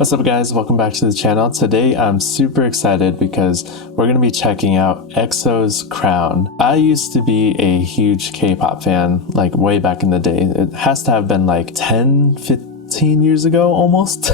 What's up guys, welcome back to the channel. Today I'm super excited because we're going to be checking out EXO's Crown. I used to be a huge K-pop fan, like way back in the day. It has to have been like 10, 15 years ago almost.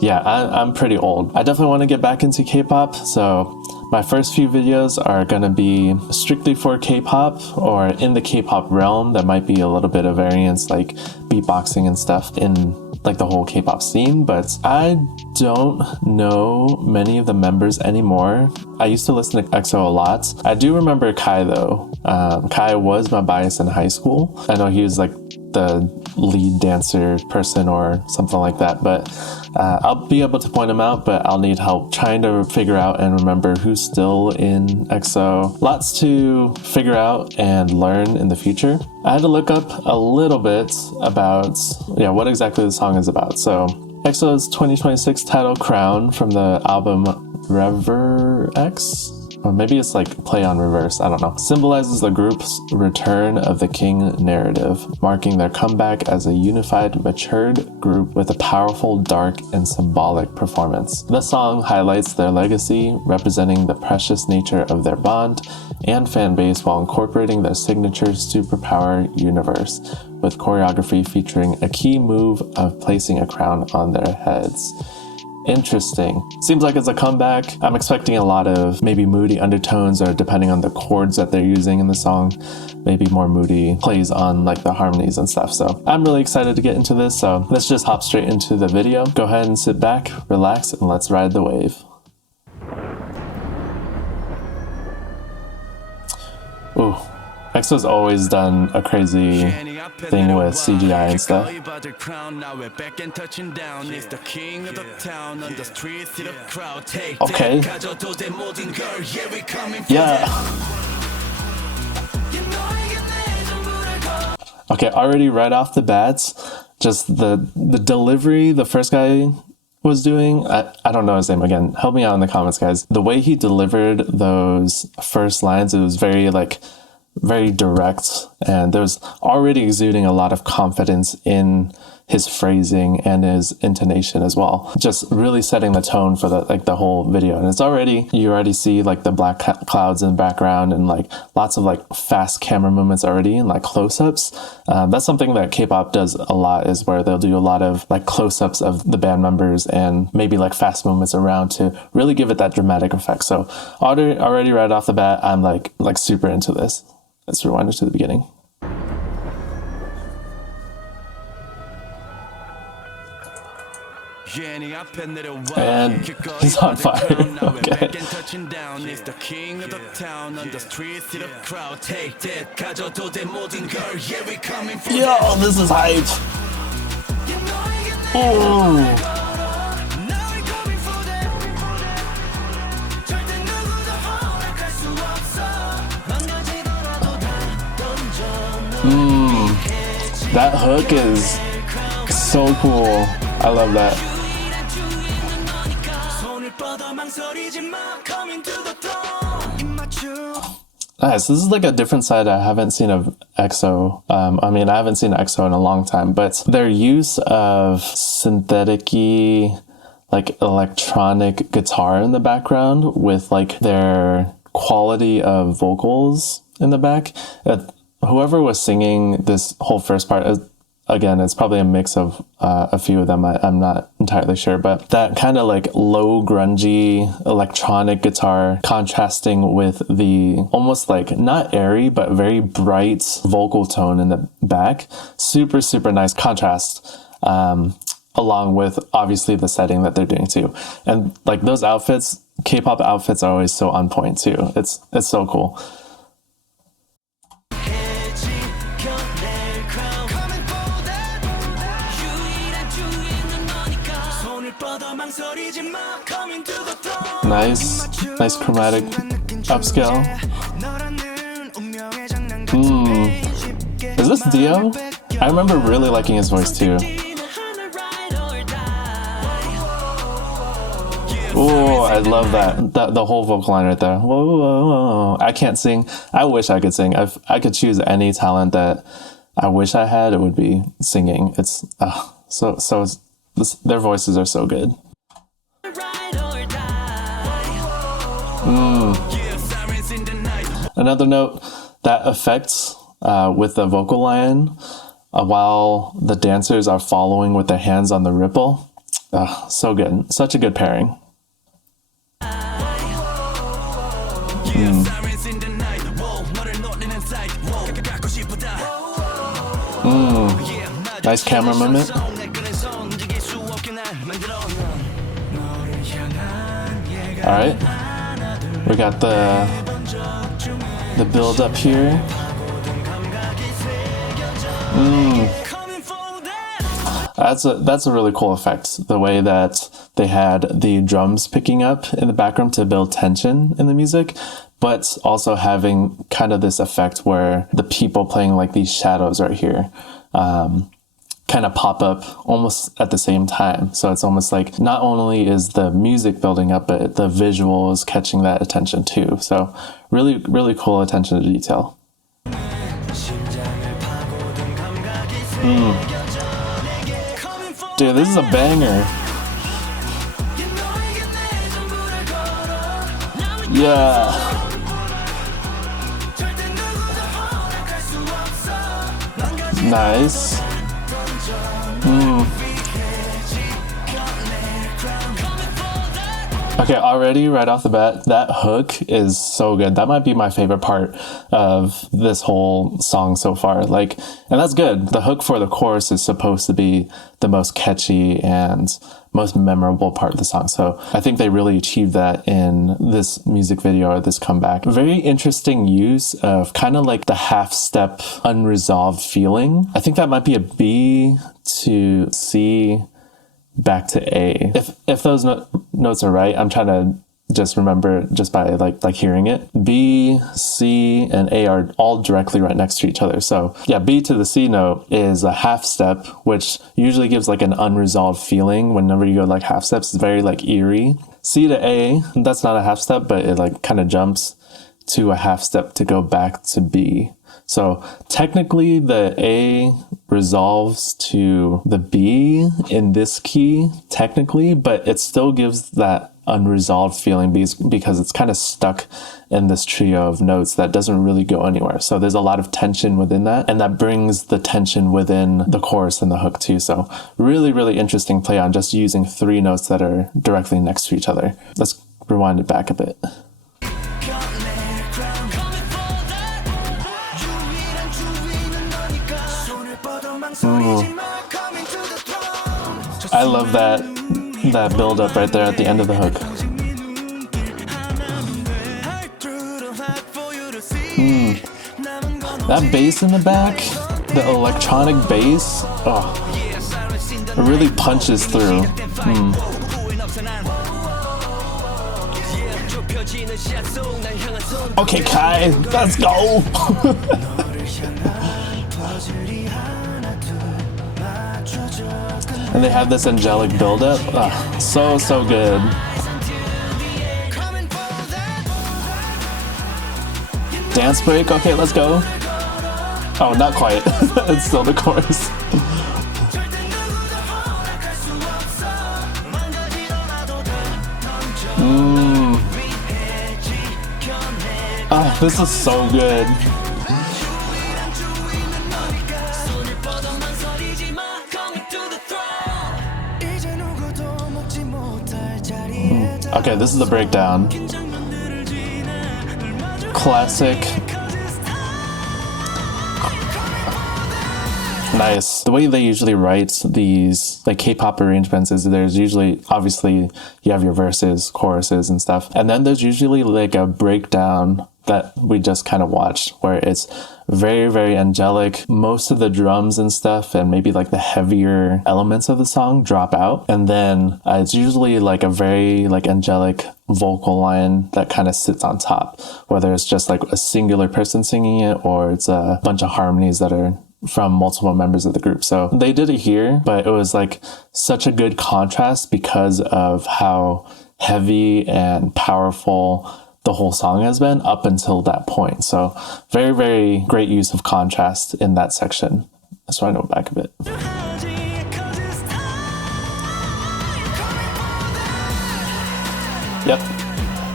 Yeah, I'm pretty old. I definitely want to get back into K-pop, so my first few videos are going to be strictly for K-pop or in the K-pop realm. That might be a little bit of variance like beatboxing and stuff in like the whole K-pop scene, but I don't know many of the members anymore. I used to listen to EXO a lot. I do remember Kai though. Kai was my bias in high school. I know he was like the lead dancer person or something like that, but I'll be able to point him out, but I'll need help trying to figure out and remember who's still in EXO. Lots to figure out and learn in the future. I had to look up a little bit about what exactly the song is about. So EXO's 2026 title Crown from the album Rever X, or maybe it's like play on reverse, I don't know, symbolizes the group's return of the king narrative, marking their comeback as a unified, matured group with a powerful, dark, and symbolic performance. The song highlights their legacy, representing the precious nature of their bond and fan base while incorporating their signature superpower universe, with choreography featuring a key move of placing a crown on their heads. Interesting. Seems like it's a comeback. I'm expecting a lot of maybe moody undertones, or depending on the chords that they're using in the song, maybe more moody plays on like the harmonies and stuff. So I'm really excited to get into this. So let's just hop straight into the video. Go ahead and sit back, relax, and let's ride the wave. Ooh. EXO's always done a crazy thing with CGI and stuff. Okay. Yeah. Okay, already right off the bats, just the delivery the first guy was doing, I don't know his name again. Help me out in the comments, guys. The way he delivered those first lines, it was very direct, and there's already exuding a lot of confidence in his phrasing and his intonation as well, just really setting the tone for the whole video. And you already see like the black clouds in the background and like lots of like fast camera movements already and like close-ups. That's something that K-pop does a lot, is where they'll do a lot of like close-ups of the band members and maybe like fast movements around to really give it that dramatic effect. So already right off the bat, I'm like super into this. Let's rewind it to the beginning. And he's on fire. Okay. Yo, this is hype. Ooh. That hook is so cool. I love that. Nice. This is like a different side I haven't seen of EXO. I mean, I haven't seen EXO in a long time, but their use of synthetic-y, like electronic guitar in the background with like their quality of vocals in the back. Whoever was singing this whole first part, again, it's probably a mix of a few of them. I'm not entirely sure, but that kind of like low grungy electronic guitar contrasting with the almost like not airy, but very bright vocal tone in the back. Super, super nice contrast. Along with obviously the setting that they're doing too. And like those outfits, K-pop outfits are always so on point too. It's so cool. Nice chromatic upscale. Is this Dio? I remember really liking his voice too. Oh, I love that. The whole vocal line right there. Whoa, whoa, whoa. I can't sing. I wish I could sing. If I could choose any talent that I wish I had, it would be singing. It's so Their voices are so good. Another note, that effect with the vocal line while the dancers are following with their hands on the ripple. So good. Such a good pairing. Nice camera moment. Alright. We got the build up here. That's a really cool effect. The way that they had the drums picking up in the background to build tension in the music, but also having kind of this effect where the people playing like these shadows right here kind of pop up almost at the same time. So it's almost like not only is the music building up, but the visuals catching that attention too. So really, really cool attention to detail. Dude, this is a banger. Yeah. Nice. Okay, already right off the bat, that hook is so good. That might be my favorite part of this whole song so far. Like, and that's good. The hook for the chorus is supposed to be the most catchy and most memorable part of the song. So I think they really achieved that in this music video or this comeback. Very interesting use of kind of like the half step unresolved feeling. I think that might be a B to C back to A. If those notes are right, I'm trying to just remember just by like hearing it. B, C, and A are all directly right next to each other. So yeah, B to the C note is a half step, which usually gives like an unresolved feeling. Whenever you go like half steps, it's very like eerie. C to A, that's not a half step, but it like kind of jumps to a half step to go back to B. So technically the A resolves to the B in this key, technically, but it still gives that unresolved feeling because it's kind of stuck in this trio of notes that doesn't really go anywhere. So there's a lot of tension within that, and that brings the tension within the chorus and the hook too. So really, really interesting play on just using three notes that are directly next to each other. Let's rewind it back a bit. I love that build up right there at the end of the hook. That bass in the back, the electronic bass, it really punches through. Okay, Kai, let's go. And they have this angelic buildup. So good. Dance break. Okay, let's go. Oh, not quite. It's still the chorus. This is so good. Okay, this is the breakdown. Classic. Nice. The way they usually write these like K-pop arrangements is there's usually, obviously, you have your verses, choruses, and stuff. And then there's usually like a breakdown that we just kind of watched where it's very, very angelic. Most of the drums and stuff and maybe like the heavier elements of the song drop out. And then it's usually like a very like angelic vocal line that kind of sits on top, whether it's just like a singular person singing it or it's a bunch of harmonies that are from multiple members of the group. So they did it here, but it was like such a good contrast because of how heavy and powerful the whole song has been up until that point. So very, very great use of contrast in that section. Let's run it back a bit. Yep.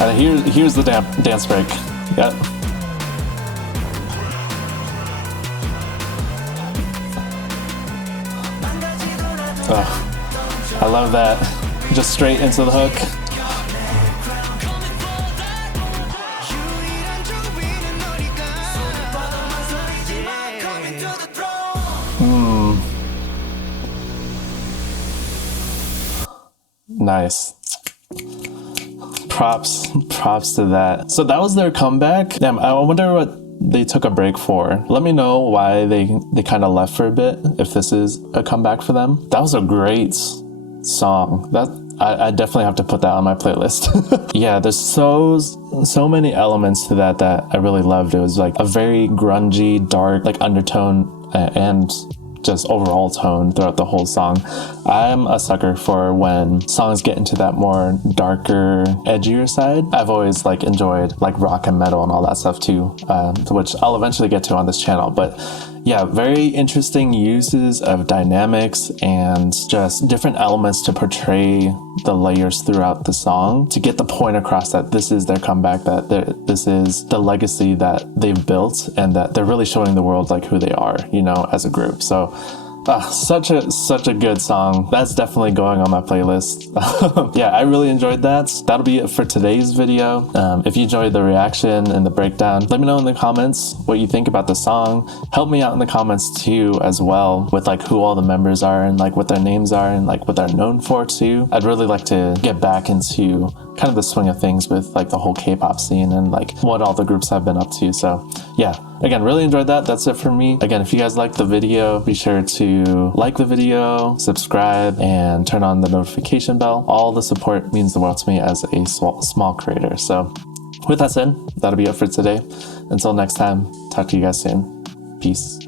And here's the dance break. Yep. Oh, I love that. Just straight into the hook. Nice. Props to that. So that was their comeback. Damn, I wonder what they took a break for. Let me know why they kind of left for a bit, if this is a comeback for them. That was a great song. I definitely have to put that on my playlist. Yeah, there's so many elements to that I really loved. It was like a very grungy, dark, like undertone and just overall tone throughout the whole song. I'm a sucker for when songs get into that more darker, edgier side. I've always like enjoyed like rock and metal and all that stuff too, which I'll eventually get to on this channel. But yeah, very interesting uses of dynamics and just different elements to portray the layers throughout the song to get the point across that this is their comeback, that this is the legacy that they've built, and that they're really showing the world like who they are, you know, as a group. So such a good song. That's definitely going on my playlist. Yeah, I really enjoyed that. That'll be it for today's video. If you enjoyed the reaction and the breakdown, let me know in the comments what you think about the song. Help me out in the comments too as well with like who all the members are and like what their names are and like what they're known for too. I'd really like to get back into kind of the swing of things with like the whole K-pop scene and like what all the groups have been up to. So yeah, again, really enjoyed that. That's it for me. Again, if you guys liked the video, be sure to like the video, subscribe, and turn on the notification bell. All the support means the world to me as a small creator. So with that said, that'll be it for today. Until next time, talk to you guys soon. Peace.